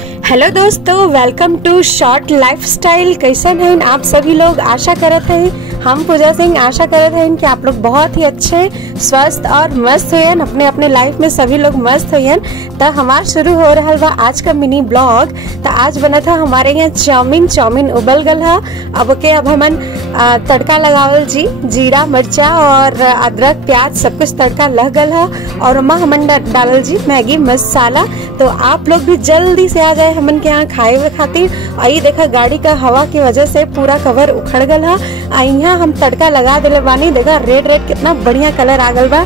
Hello दोस्तों, welcome two short lifestyle. कैसन हैं आप सभी लोग? आशा करते हैं हम पूजा सिंह आशा करते हैं कि आप लोग बहुत ही अच्छे, स्वस्थ और मस्त हैं। अपने अपने लाइफ में सभी लोग मस्त हैं। तो हमारा शुरू हो रहा बा आज का मिनी ब्लॉग। तो आज बना था हमारे यहाँ चाउमीन उबल गल है। अब हमन तड़का लगावल जी, जीरा मिर्चा और अदरक प्याज सब कुछ तड़का लग गल है। और हमन डालल जी मैगी मसाला। तो आप लोग भी जल्दी से आ जाए हमन के यहाँ खाए खातिर। आई देखा गाड़ी का हवा की वजह से पूरा कवर उखड़ गल है। यहाँ हम तड़का लगा दिले बानी। देखा रेड कितना बढ़िया कलर आ गल बा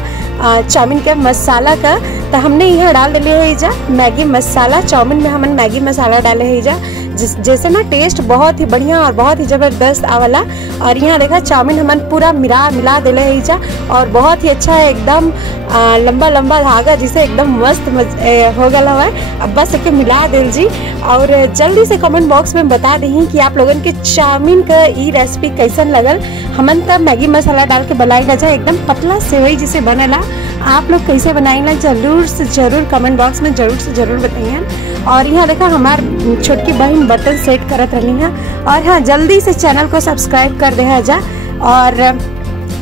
चाउमीन के मसाला का। तो हमने यहाँ डाल दिले है जा मैगी मसाला। चाउमीन में हमन मैगी मसाला डाले है जा, जैसे ना टेस्ट बहुत ही बढ़िया और बहुत ही जबरदस्त आवला। और यहाँ देखा चाउमीन हमन पूरा मिला दिले है जा और बहुत ही अच्छा है, एकदम लंबा धागा जिसे एकदम मस्त हो गया हुआ है। अब बस एक मिला दिल जी। और जल्दी से कमेंट बॉक्स में बता दी कि आप लोगन के चाउमीन का ये रेसिपी कैसन लगल। हमन तब मैगी मसाला डाल के बनाएगा जा एकदम पतला सेवई जिसे बनेला। आप लोग कैसे बनाएंगे जरूर से जरूर कमेंट बॉक्स में जरूर बताइए। और यहाँ देखा हमार छोटकी बहन बर्तन सेट करत रही है। और हाँ, जल्दी से चैनल को सब्सक्राइब कर दे जा और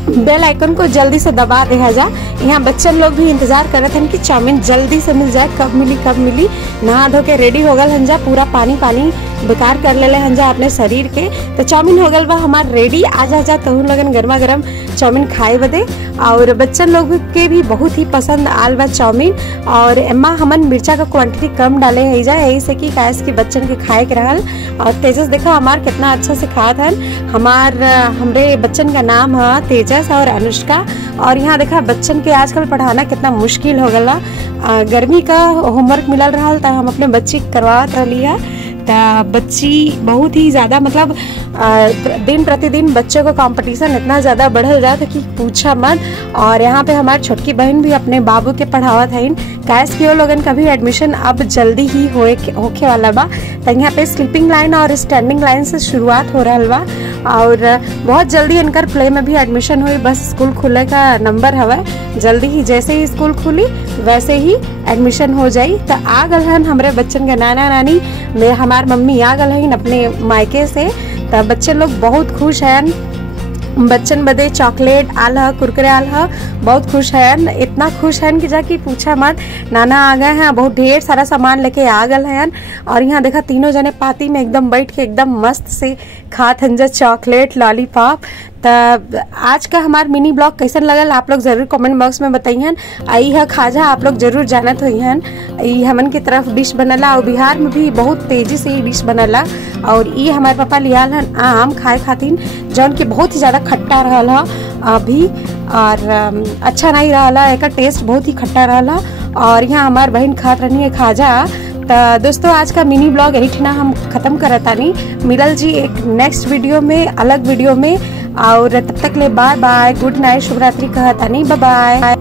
बेल आइकन को जल्दी से दबा दे जा। यहाँ बच्चन लोग भी इंतजार कर रहे थे कि चाउमीन जल्दी से मिल जाए। कब मिली नहा धो के रेडी हो गल हंजा, पूरा पानी बेकार कर ले हंजा अपने शरीर के। तो चाउमीन हो गल बा हमार रेडी। आज तो लगन गर्मा गर्म चाउमीन खाए बदे। और बच्चन लोग के भी बहुत ही पसंद आल बा चाउमीन। और एम्मा हमन मिर्चा का क्वांटिटी कम डाले है जा, यही से कि कैस की बच्चन के खाए के रहल। और तेजस देखा हमार कितना अच्छा से खात हन। हमरे बच्चन का नाम है तेजस और अनुष्का। और यहाँ देखा बच्चन के आजकल पढ़ाना कितना मुश्किल हो गला। गर्मी का होमवर्क मिलल रहा तो हम अपने बच्ची करवात रही है। तो बच्ची बहुत ही ज़्यादा मतलब दिन प्रतिदिन बच्चों का कंपटीशन इतना ज़्यादा बढ़ल रहा था कि पूछा मत। और यहाँ पे हमारी छोटकी बहन भी अपने बाबू के पढ़ावत है। कैस की लोगन का भी एडमिशन अब जल्दी ही होके वाला बा। तो यहाँ पे स्लीपिंग लाइन और स्टैंडिंग लाइन से शुरुआत हो रहा बा। और बहुत जल्दी इनकर प्ले में भी एडमिशन हुई। बस स्कूल खुले का नंबर हवा, जल्दी ही जैसे ही स्कूल खुली वैसे ही एडमिशन हो जाई। तो आ गल हन हमारे बच्चन के नाना नानी में हमार मम्मी आ गल हन अपने मायके से। तो बच्चे लोग बहुत खुश हैं। बच्चन बदे चॉकलेट आल है, कुरकुरे आल है, बहुत खुश हैं। इतना खुश हैं कि जाके पूछा मत। नाना आ गए हैं, बहुत ढेर सारा सामान लेके आ गए हैं। और यहाँ देखा तीनों जने पाती में एकदम बैठ के एकदम मस्त से खात हन चॉकलेट लॉलीपॉप। तब आज का हमार मिनी ब्लॉग कैसन लगल आप लोग जरूर कमेंट बॉक्स में बताइए। आई है खाजा आप लोग जरूर जानत हुई हैं। हमन की तरफ डिश बनला और बिहार में भी बहुत तेजी से ये डिश बनला। और ये हमारे पापा लियाल हन आम खाए खातिर, जौन की बहुत ही ज्यादा खट्टा रहल है अभी और अच्छा नहीं रहला। एक टेस्ट बहुत ही खट्टा रहला। और यहाँ हमार बहन खात रहनी है खाजा। तो दोस्तों आज का मिनी ब्लॉग यही ठिना हम खत्म करतानी। मिलल जी एक नेक्स्ट वीडियो में, अलग वीडियो में। और तब तक ले बाय बाय, गुड नाइट, शुभ रात्रि कहतानी, बाय बाय।